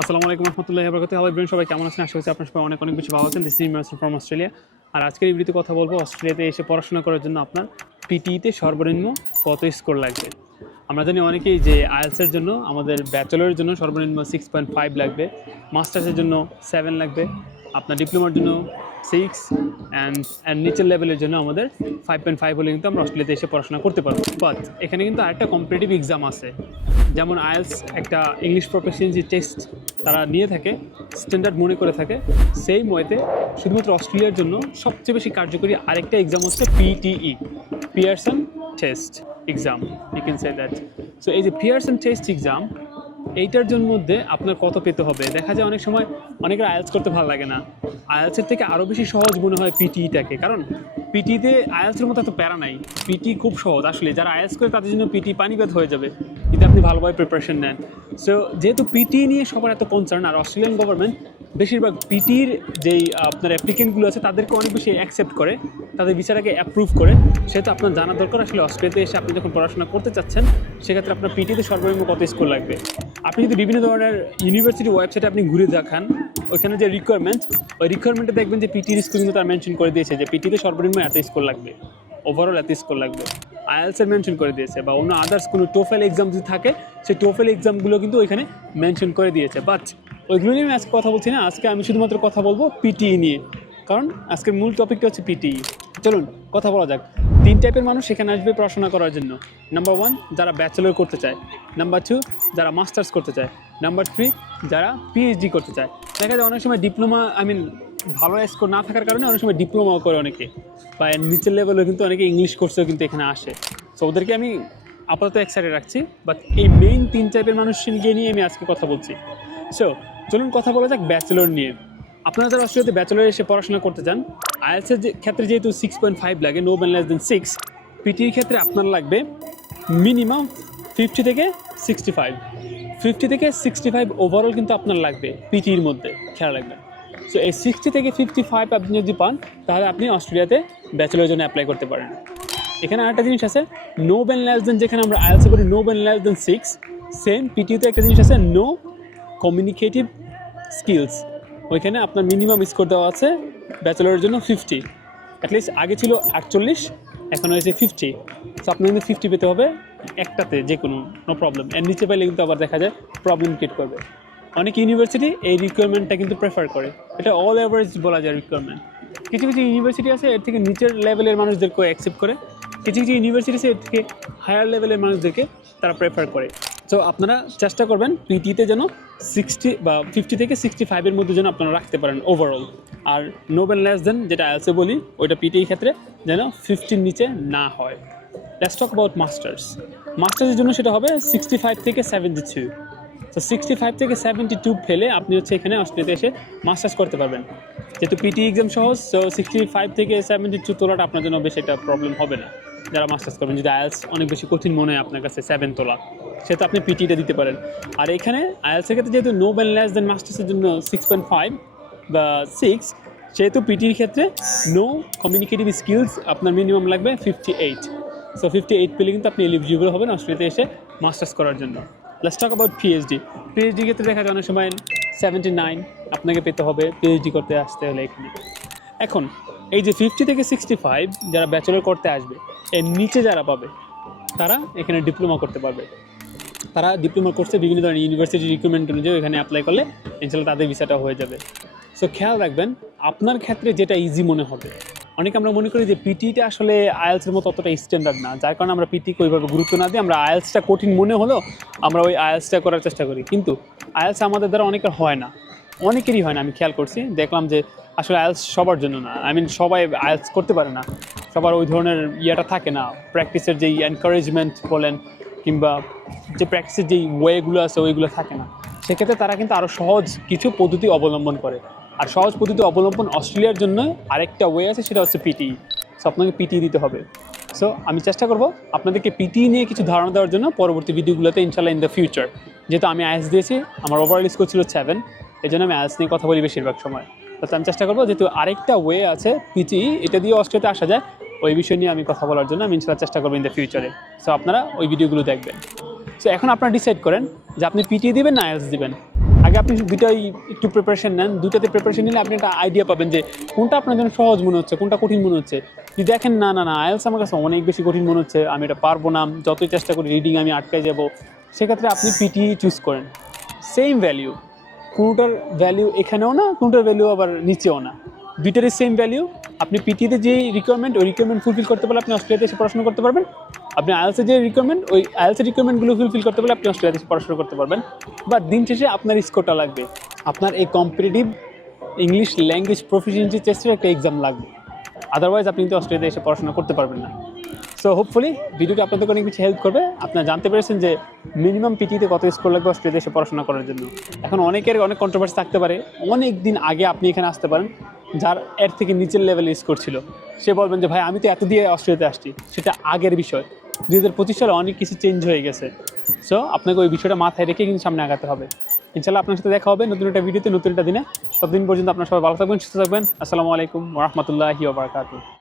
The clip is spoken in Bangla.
আসসালামু আলাইকুম রহমতুল্লাহি ওয়া বারাকাতুহু। হ্যালো এভরিওয়ান, সবাই কেমন আছেন? আশা করছি আপনার সবাই অনেক অনেক বেশি ভালো আছেন। This is Imran from Australia. আর আজকের এই ভিডিওতে কথা বলবো অস্ট্রেলিয়াতে এসে পড়াশোনা করার জন্য আপনার পিটিইতে সর্বনিম্ন কত স্কোর লাগবে। আমরা জানি অনেকেই যে আইএলসের জন্য আমাদের ব্যাচেলরের জন্য সর্বনিম্ন 6.5 লাগবে, মাস্টার্সের জন্য 7 লাগবে, আপনার ডিপ্লোমার জন্য 6 অ্যান্ড নিচের লেভেলের জন্য আমাদের 5.5 হলে কিন্তু আমরা অস্ট্রেলিয়াতে এসে পড়াশোনা করতে পারবো। বাট এখানে কিন্তু আরেকটা কম্পিটিটিভ এক্সাম আছে, যেমন আইএলস একটা ইংলিশ প্রফিসিয়েন্সি টেস্ট তারা নিয়ে থাকে, স্ট্যান্ডার্ড মনে করে থাকে। সেই ওয়েতে শুধুমাত্র অস্ট্রেলিয়ার জন্য সবচেয়ে বেশি কার্যকরী আরেকটা এক্সাম হচ্ছে PTE, Pearson test exam, you can say that. So এই যে পিয়ারসন টেস্ট এক্সাম, এইটার জন্য মধ্যে আপনার কত পেতে হবে? দেখা যায় অনেক সময় অনেকের আইএলস করতে ভালো লাগে না, আইএলসের থেকে আরও বেশি সহজ মনে হয় পিটিইটাকে, কারণ পিটিতে আইএলসের মতো এত প্যারা নাই। পিটি খুব সহজ আসলে, যারা আইএলস করে তাদের জন্য পিটি পানিবাদ হয়ে যাবে যদি আপনি ভালোভাবে প্রিপারেশন নেন। সো যেহেতু পিটি নিয়ে সবার এত কনসার্ন, আর অস্ট্রেলিয়ান গভর্নমেন্ট বেশিরভাগ পিটির যেই আপনার অ্যাপ্লিকেন্টগুলো আছে তাদেরকে অনেক বেশি অ্যাকসেপ্ট করে, তাদের বিচারাকে অ্যাপ্রুভ করে, সেহেতু আপনার জানা দরকার আসলে অস্ট্রেলিয়াতে এসে আপনি যখন পড়াশোনা করতে চাচ্ছেন সেক্ষেত্রে আপনার পিটিতে সর্বনিম্ন কত স্কোর লাগবে। আপনি যদি বিভিন্ন ধরনের ইউনিভার্সিটি ওয়েবসাইটে আপনি ঘুরে দেখান, ওইখানে যে রিকোয়ারমেন্ট, ওই রিকোয়ারমেন্টে দেখবেন যে পিটির স্কোর কিন্তু তারা মেনশন করে দিয়েছে যে পিটিতে সর্বনিম্ন এত স্কোর লাগবে, ওভারঅল এত স্কোর লাগবে। আইএলসের মেনশন করে দিয়েছে, বা অন্য আদার্স কোনো টোফেল এক্সাম যদি থাকে সেই টোফেল এক্সামগুলো কিন্তু ওইখানে মেনশন করে দিয়েছে। বাট ওইগুলো নিয়ে আমি আজকে কথা বলছি না, আজকে আমি শুধুমাত্র কথা বলবো পিটিই নিয়ে, কারণ আজকের মূল টপিকটা হচ্ছে পিটিই। চলুন কথা বলা যাক। 3 টাইপের মানুষ এখানে আসবে পড়াশোনা করার জন্য। নাম্বার 1 যারা ব্যাচেলর করতে চায়, নাম্বার 2 যারা মাস্টার্স করতে চায়, নাম্বার 3 যারা পিএইচডি করতে চায়। দেখা যায় অনেক সময় ডিপ্লোমা ভালো স্কোর না থাকার কারণে অনেক সময় ডিপ্লোমাও করে অনেকে, বা নিচের লেভেলেও কিন্তু অনেকে ইংলিশ কোর্সেও কিন্তু এখানে আসে। সো ওদেরকে আমি আপাতত এক সাইডে রাখছি, বাট এই মেইন 3 টাইপের মানুষকে নিয়ে আমি আজকে কথা বলছি। সো চলুন কথা বলা যাক ব্যাচেলর নিয়ে। আপনারা যারা অস্ট্রেলিয়াতে ব্যাচেলর এসে পড়াশোনা করতে চান, আইএলসের ক্ষেত্রে যেহেতু 6.5 লাগে, নো ব্যান লেস দেন 6, পিটির ক্ষেত্রে আপনার লাগবে মিনিমাম 50 থেকে 65, 50 থেকে 65 ওভারঅল কিন্তু আপনার লাগবে পিটির মধ্যে, খেয়াল রাখবেন। সো এই 60 থেকে 55 আপনি যদি পান তাহলে আপনি অস্ট্রেলিয়াতে ব্যাচেলরের জন্য অ্যাপ্লাই করতে পারেন। এখানে আরেকটা জিনিস আছে, নো ব্যান লেস দেন, যেখানে আমরা আইএলসে করি no band less than 6, same পিটিতে একটা জিনিস আছে, নো কমিউনিকেটিভ স্কিলস। ওইখানে আপনার মিনিমাম স্কোর দেওয়া আছে ব্যাচেলরের জন্য 50, অ্যাটলিস্ট আগে ছিল 48, এখন হয়েছে 50। সো আপনার কিন্তু 50 পেতে হবে একটাতে, যে কোনো, নো প্রবলেম। এর নিচে পাইলে কিন্তু আবার দেখা যায় প্রবলেম ক্রিয়েট করবে। অনেক ইউনিভার্সিটি এই রিকোয়ারমেন্টটা কিন্তু প্রেফার করে, এটা অল অ্যাভারেজ বলা যায় রিকোয়ারমেন্ট। কিছু কিছু ইউনিভার্সিটি আছে এর থেকে নিচের লেভেলের মানুষদেরকে অ্যাকসেপ্ট করে, কিছু কিছু ইউনিভার্সিটি আছে এর থেকে হায়ার লেভেলের মানুষদেরকে তারা প্রেফার করে। সো আপনারা চেষ্টা করবেন পিটিতে যেন 60 বা 50 থেকে 65-এর মধ্যে যেন আপনারা রাখতে পারেন ওভারঅল। আর নো ব্যান লেস দেন, যেটা আইএলসে বলি, ওইটা পিটির ক্ষেত্রে যেন 50-র নিচে না হয়। Let's talk about masters. মাস্টার্সের জন্য সেটা হবে 65 থেকে 72। তো 65 থেকে 72 ফেলে আপনি হচ্ছে এখানে অস্ট্রেলিয়াতে এসে মাস্টার্স করতে পারবেন। যেহেতু পিটি এক্সাম সহজ, সো 65 থেকে 72 তোলাটা আপনার জন্য বেশি একটা প্রবলেম হবে না যারা মাস্টার্স করবেন। যদি আইএলস অনেক বেশি কঠিন মনে হয় আপনার কাছে 7 তোলা, সেটা আপনি পিটিটা দিতে পারেন। আর এখানে আইএলসের ক্ষেত্রে যেহেতু নো ব্যান লেস দেন মাস্টার্সের জন্য 6.5 বা 6, সেহেতু পিটির ক্ষেত্রে নো কমিউনিকেটিভ স্কিলস আপনার মিনিমাম লাগবে 58। সো 58 পেলে কিন্তু আপনি এলিজিবল হবেন অস্ট্রেলিয়াতে এসে মাস্টার্স করার জন্য। Let's talk about PhD. পিএইচডির ক্ষেত্রে দেখা যায় অনেক সময় 79 আপনাকে পেতে হবে পিএইচডি করতে আসতে হলে এখানে। এখন এই যে 50 থেকে 65 যারা ব্যাচেলর করতে আসবে, এর নিচে যারা পাবে তারা এখানে ডিপ্লোমা করতে পারবে। তারা ডিপ্লোমা কোর্সে বিভিন্ন ধরনের ইউনিভার্সিটি রিক্রুটমেন্ট অনুযায়ী এখানে অ্যাপ্লাই করলে ইনশাল্লাহ তাদের ভিসাটা হয়ে যাবে। সো খেয়াল রাখবেন আপনার ক্ষেত্রে যেটা ইজি মনে হবে। অনেকে আমরা মনে করি যে পিটিটা আসলে আইএলসের মতো অতটা স্ট্যান্ডার্ড না, যার কারণে আমরা পিটিকে ওইভাবে গুরুত্ব না দিই, আমরা আইএলসটা কঠিন মনে হলেও আমরা ওই আইএলসটা করার চেষ্টা করি। কিন্তু আইএলস আমাদের দ্বারা অনেকের হয় না, অনেকেরই হয় না। আমি খেয়াল করছি, দেখলাম যে আসলে আইএলস সবার জন্য না। সবাই আইএলস করতে পারে না, সবার ওই ধরনের ইয়েটা থাকে না, প্র্যাকটিসের যেই এনকারেজমেন্ট বলেন কিংবা যে প্র্যাকটিসের যেই ওয়েগুলো আছে ওইগুলো থাকে না। সেক্ষেত্রে তারা কিন্তু আরও সহজ কিছু পদ্ধতি অবলম্বন করে। আর সহজ পদ্ধতি অবলম্বন অস্ট্রেলিয়ার জন্য আরেকটা ওয়ে আছে, সেটা হচ্ছে পিটি। সো আপনাকে পিটি দিতে হবে। সো আমি চেষ্টা করব আপনাদেরকে পিটি নিয়ে কিছু ধারণা দেওয়ার জন্য পরবর্তী ভিডিওগুলোতে, ইনশাল্লাহ ইন দ্য ফিউচার। যেহেতু আমি আইএলস দিয়েছি, আমার ওভারঅল স্কোর ছিল 7, এই জন্য আমি আইএলস নিয়ে কথা বলি বেশিরভাগ সময়। তো আমি চেষ্টা করবো, যেহেতু আরেকটা ওয়ে আছে পিটি, এটা দিয়ে অস্ট্রেলিয়াতে আসা যায়, ওই বিষয় নিয়ে আমি কথা বলার জন্য আমি ইনশাল্লাহ চেষ্টা করবো ইন দ্য ফিউচারে। সো আপনারা ওই ভিডিওগুলো দেখবেন। সো এখন আপনারা ডিসাইড করেন যে আপনি পিটি দিবেন না আইএলস দিবেন। আগে আপনি দুইটাই একটু প্রিপারেশন নেন, দুইটাতে প্রিপারেশন নিলে আপনি একটা আইডিয়া পাবেন যে কোনটা আপনার জন্য সহজ মনে হচ্ছে, কোনটা কঠিন মনে হচ্ছে। যদি দেখেন না না না আইএলস আমার কাছে অনেক বেশি কঠিন মনে হচ্ছে, আমি এটা পারবো না, যতই চেষ্টা করি রিডিং আমি আটকাই যাব, সেক্ষেত্রে আপনি পিটি চুজ করেন। সেম ভ্যালিউ, কোনোটার ভ্যালিউ এখানেও না, কোনোটার ভ্যালিউ আবার নিচেও না, দুইটারই সেম ভ্যালিউ। আপনি পিটিতে যে রিকোয়ারমেন্ট, ওই রিকোয়ারমেন্ট ফুলফিল করতে পারলে আপনি অস্ট্রেলিয়াতে এসে পড়াশোনা করতে পারবেন। আপনি আইএলসের যে রিকোয়ারমেন্ট, ওই আইএলসের রিকোয়ারমেন্টগুলো ফুলফিল করতে পারলে আপনি অস্ট্রেলিয়াতে এসে পড়াশোনা করতে পারবেন। বাট দিন শেষে আপনার স্কোরটা লাগবে, আপনার এই কম্পিটিটিভ ইংলিশ ল্যাঙ্গুয়েজ প্রফিসিয়েন্সি টেস্টের একটা এক্সাম লাগবে, আদারওয়াইজ আপনি কিন্তু অস্ট্রেলিয়াতে এসে পড়াশোনা করতে পারবেন না। সো হোপফুলি ভিডিওটি আপনাদের অনেক কিছু হেল্প করবে। আপনারা জানতে পেরেছেন যে মিনিমাম পিটিতে কত স্কোর লাগবে অস্ট্রেলিয়াতে এসে পড়াশোনা করার জন্য। এখন অনেকের অনেক কন্ট্রোভার্সি থাকতে পারে, অনেক দিন আগে আপনি এখানে আসতে পারেন, যার এর থেকে নিচের লেভেলের স্কোর ছিল, সে বলবেন যে ভাই আমি তো এত দিয়ে অস্ট্রেলিয়াতে আসছি। সেটা আগের বিষয়, 2025 সালে অনেক কিছু চেঞ্জ হয়ে গেছে। সো আপনাকে ওই বিষয়টা মাথায় রেখে কিন্তু সামনে আগাতে হবে। ইনশাআল্লাহ আপনার সাথে দেখা হবে নতুন একটা ভিডিওতে, নতুন একটা দিনে। ততদিন পর্যন্ত আপনার সবাই ভালো থাকবেন, সুস্থ থাকবেন। আসসালামু আলাইকুম ওয়া রাহমাতুল্লাহি ওয়া বারাকাতুহু।